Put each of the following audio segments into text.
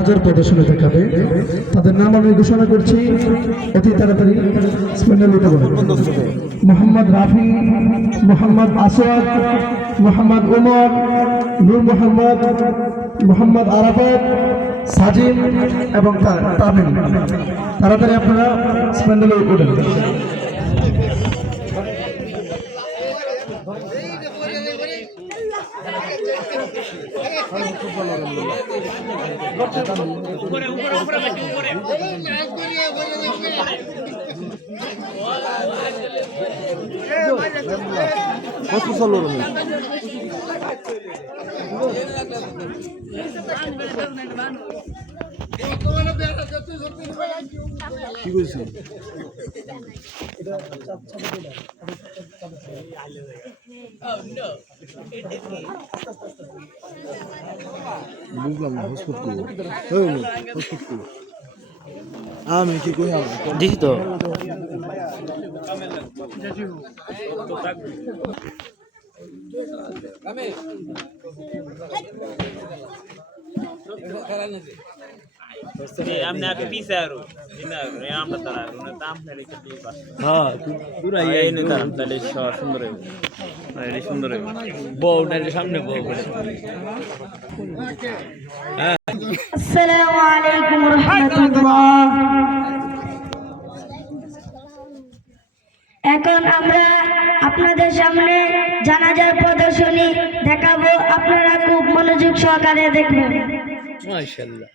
হাজার প্রদর্শনী দেখাবে। তাদের নাম আমি ঘোষণা করছি অতি তাড়াতাড়ি। মোহাম্মদ রাফি, মোহাম্মদ আসওয়াদ, মোহাম্মদ উমর, নূর মোহাম্মদ, মোহাম্মদ আরাফাত, সাজিম এবং তামিম। তাড়াতাড়ি আপনারা স্প্যান্ডেলে উঠেন। কি বলছি বুঝলাম না। হসপিট করবো হসপিট করবো আমি কি কই দিছি তো हमने आके पीछे आ रहा हूँ यहाँ पर तला रहा हूँ ताम से लेकर भी बस हाँ पूरा ये नहीं ताम तले शॉट सुंदर है ये सुंदर है बहुत डर सामने बहुत बड़े अस्सलामु अलैकुम रहमतुल्लाह। এখন আমরা আপনাদের সামনে জানাজার প্রদর্শনী দেখাবো, আপনারা খুব মনোযোগ সহকারে দেখবেন। মাশাআল্লাহ।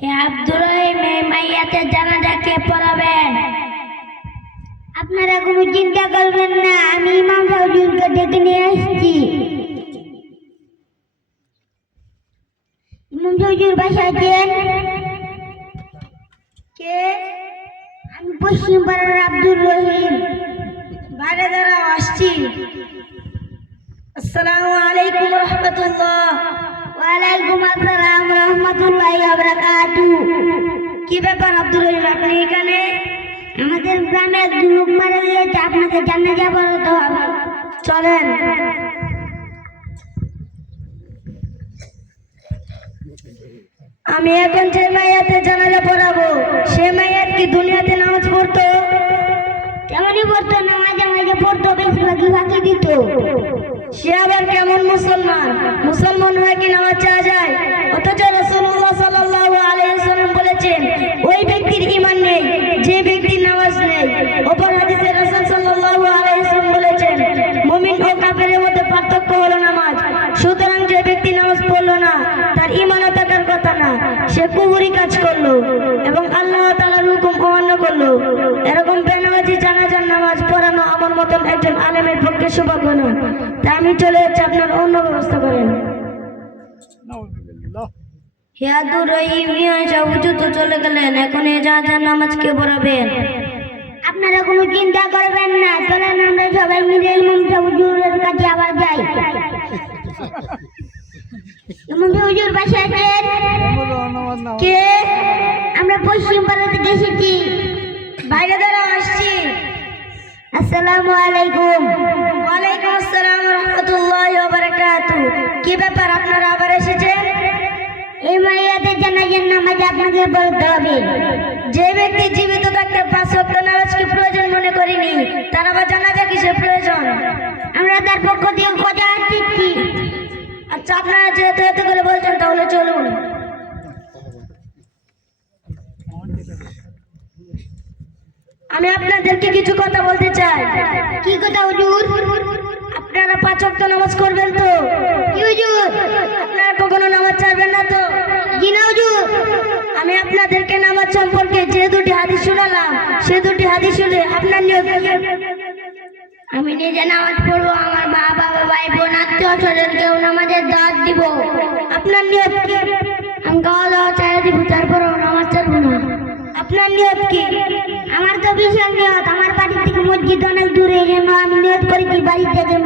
হে আব্দুর রহিম, এই মাইয়াতের জানাজা কে পড়াবেন? আপনারা কোনো চিন্তা করবেন না, আমি ইমাম হুজুরকে ডেকে নিয়ে আসছি। ইমাম হুজুর বাসায় আছেন? কে? আমি পশ্চিম পাড়ার আব্দুর রহিম, বাইরে দাঁড়াও, আসছি। আসসালামু আলাইকুম রহমতুল্লাহ। ওয়ালাইকুম আসসালাম রহমতুল্লাহি ওয়া বারাকাতুহু। কি ব্যাপার আব্দুর রহিম, আপনি এখানে? আমাদের গ্রামে একজন লোক মারা গিয়েছে, আপনাকে জানাজা পড়াতে হবে, চলেন। আমি এখন যে মাইয়াতে জানাজা পড়াবো, সে মাইয়াত কি দুনিয়াতে নামাজ পড়তো? তেমনই পড়তো, নামাজে মাঝে পড়তো, বেশিরভাগই ফাঁকি দিত। সে আবার কেমন মুসলমান? মুসলমান হয়ে কি নামাজ চাওয়া যায়? অথচ রাসূলুল্লাহ সাল্লাল্লাহু আলাইহি ওয়াসাল্লাম বলেছেন, ওই ব্যক্তির ঈমান নেই যে ব্যক্তির নামাজ নেই। অপর হাদিসে রাসূল সাল্লাল্লাহু আলাইহি ওয়াসাল্লাম বলেছেন, মুমিন ও কাফেরের মধ্যে পার্থক্য হলো নামাজ। সুতরাং যে ব্যক্তি নামাজ পড়লো না, তার ঈমানও থাকার কথা না, সে কুফরি কাজ করলো এবং আল্লাহ তাআলার হুকুম অমান্য করলো। এরকম বেনামাজি জানাজার নামাজ পড়ানো আমার মতন একজন আলেমের পক্ষে সৌভাগ্য নয়। তাই আমি চলে যাচ্ছি, আপনার অন্য ব্যবস্থা করেন। হে আব্দুর রহিম, হুজুর তো চলে গেলেন, এখন এই জানাজার নামাজ কে পড়াবেন? আপনারা কোনো চিন্তা করবেন না, চলেন আমরা সবাই মিলে ইমাম হুজুরের কাছে আবার যাই। ইমাম হুজুর বাসায় আছেন? কে? আমরা পশ্চিম পাড়া থেকে এসেছি, বাইরে দাঁড়াও, আসছি। আসসালামু আলাইকুম। ওয়ালাইকুম আসসালাম রাহমাতুল্লাহি ওয়া বারাকাতুহু। কি ব্যাপার, আপনারা আবার এসেছেন? এই মাইয়াদের জানাজার নামাজ আপনাকে পড়তে হবে। যে ব্যক্তি জীবিত থাকতে 5 ওয়াক্ত নামাজকে প্রয়োজন মনে করেনি, তার আবার জানাজা কিসের প্রয়োজন? আমরা তার পক্ষ থেকে কথা দিচ্ছি। আচ্ছা, আপনারা যেহেতু এত করে বলছেন, তাহলে চলুন। আমি আপনাদেরকে কিছু কথা বলতে চাই। কি কথা হুজুর? আপনারা 5 ওয়াক্ত নামাজ করবেন তো? কি হুজুর, আপনারা কখনো নামাজ ছাড়বেন না তো? জি না হুজুর। আমি আপনাদেরকে নামাজ সম্পর্কে যে দুটি হাদিস শোনালাম, সে দুটি হাদিস শুনে আপনার নিয়ত কি? আমি নিজে নামাজ পড়বো, আমার মা বাবা ভাই বোন আত্মীয় স্বজনকেও নামাজের দাওয়াত দিব। আপনার নিয়ত কি? আমি খাওয়া দাওয়া ছেড়ে দিব, তারপরেও নামাজ ছাড়বো না। আপনার নিয়ত কি? আমার তো বিশাল নিয়ত, আমার বাড়ি থেকে মসজিদ অনেক দূরে, যেন আমি নিয়ত করেছি বাড়ি থেকে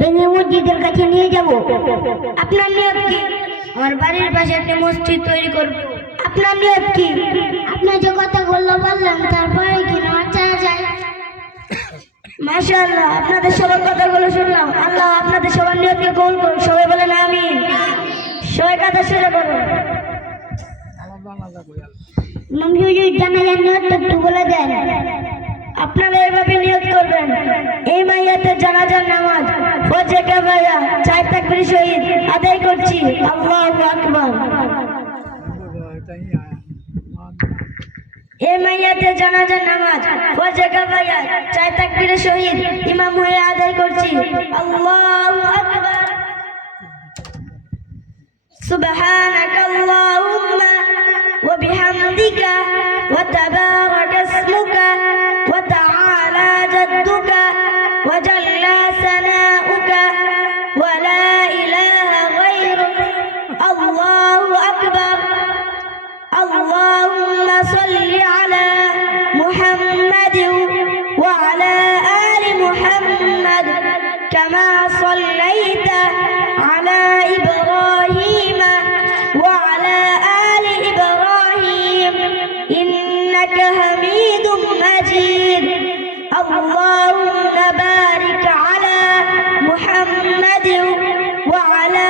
ভেঙে মসজিদের কাছে নিয়ে যাব। আপনার নিয়ত কি? আমার বাড়ির পাশে একটা মসজিদ তৈরি করব। আপনার নিয়ত কি? আপনি যে কথা বললাম তারপরে কি নামাজ ছাড়া যায়? মাশাআল্লাহ, আপনাদের সবার কথাগুলো শুনলাম। আল্লাহ আপনাদের সবার নিয়তকে কবুল করুন। সবাই বলেন আমিন। সবাই কাঁধে সোজা করুন। জানাজার নিয়ত একটু বলে দেন। আপনারা এভাবে নিয়ত করবেন, এই মাইয়াতের জানাজার নামাজ ফজর কাবায়া 4 তাকবীর শহীদ আদায় করছি। আল্লাহু আকবার। এই মাইয়াতের জানাজার নামাজ ফজর কাবায়া 4 তাকবীর শহীদ ইমাম হয়ে আদায় করছি। আল্লাহু আকবার। সুবহানাকা আল্লাহুম্মা ওয়া বিহামদিকা ওয়া তাবারাকা ইসমুকা ওয়া তাআলা জাদ্দুকা ওয়া জাল্লা সানাউকা ওয়া লা ইলাহা গায়রুক। আল্লাহু আকবার। আল্লাহুম্মা সাল্লি আলা মুহাম্মাদিন ওয়া আলা আলি মুহাম্মাদ কামা সাল্লাইতা আলা ইব্রাহিম ওয়া আলা আলি ইব্রাহিম ইন্নাকা হামিদুম মাজিদ। আল্লাহুম্মা বারিক আলা মুহাম্মাদিন ওয়া আলা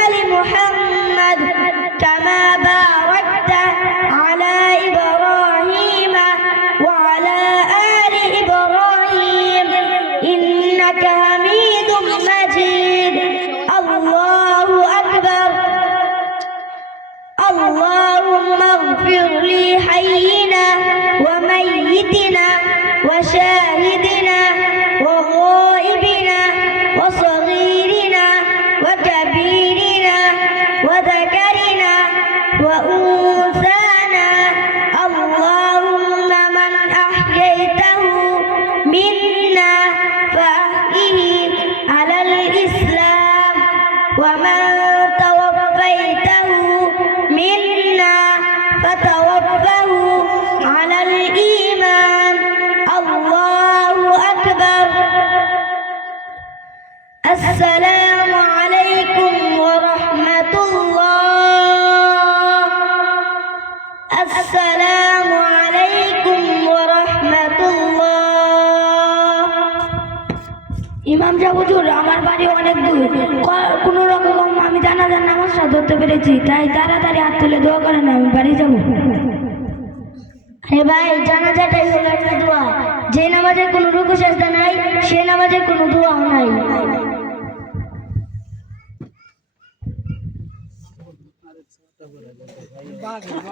আলি মুহাম্মাদ কামা বারাকতা আলা ইব্রাহিম ওয়া আলা আলি ইব্রাহিম ইন্নাকা হামিদুম মাজিদ। আল্লাহু আকবার। اللهم اغفر لي حينا وميتنا وشاهدنا وغائبنا وصغيرنا وكبيرنا وذكرنا وأنثانا. اللهم من أحييته منا فأحيه على الإسلام ومن توفيته منا فتوفه على الإيمان. الله أكبر. السلام عليكم ورحمة الله. السلام عليكم ورحمة الله. ইমাম সাহেব হুজুর, আমার বাড়ি অনেক দূর, কোন রকম আমি জানাজার নামাজটা ধরতে পেরেছি, তাই তাড়াতাড়ি হাত তুলে দোয়া করেন, আমি বাড়ি যাবো। আরে ভাই, জানাজাটাই হলো একটা দোয়া। যে নামাজের কোনো রুকু সেজদা নাই, সে নামাজের কোনো দোয়াও নাই।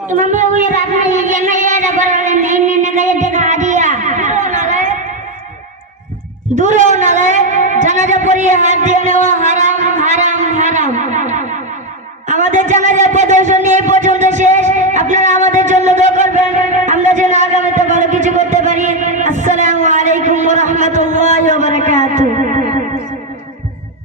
तुम्हें वो रात में ये नहीं याद पर नहीं गए दिखा दिया। दूर हो ना ले, জানাজা পড়িয়ে হাত দিয়ে নেওয়া হারাম হারাম হারাম। আমাদের জানাজা প্রদর্শনী এই পর্যন্ত শেষ। আপনারা আমাদের জন্য দোয়া করবেন, আমরা যেন আগামীতে ভালো কিছু করতে পারি। আসসালামু আলাইকুম ওয়া রাহমাতুল্লাহি ওয়া বারাকাতুহু।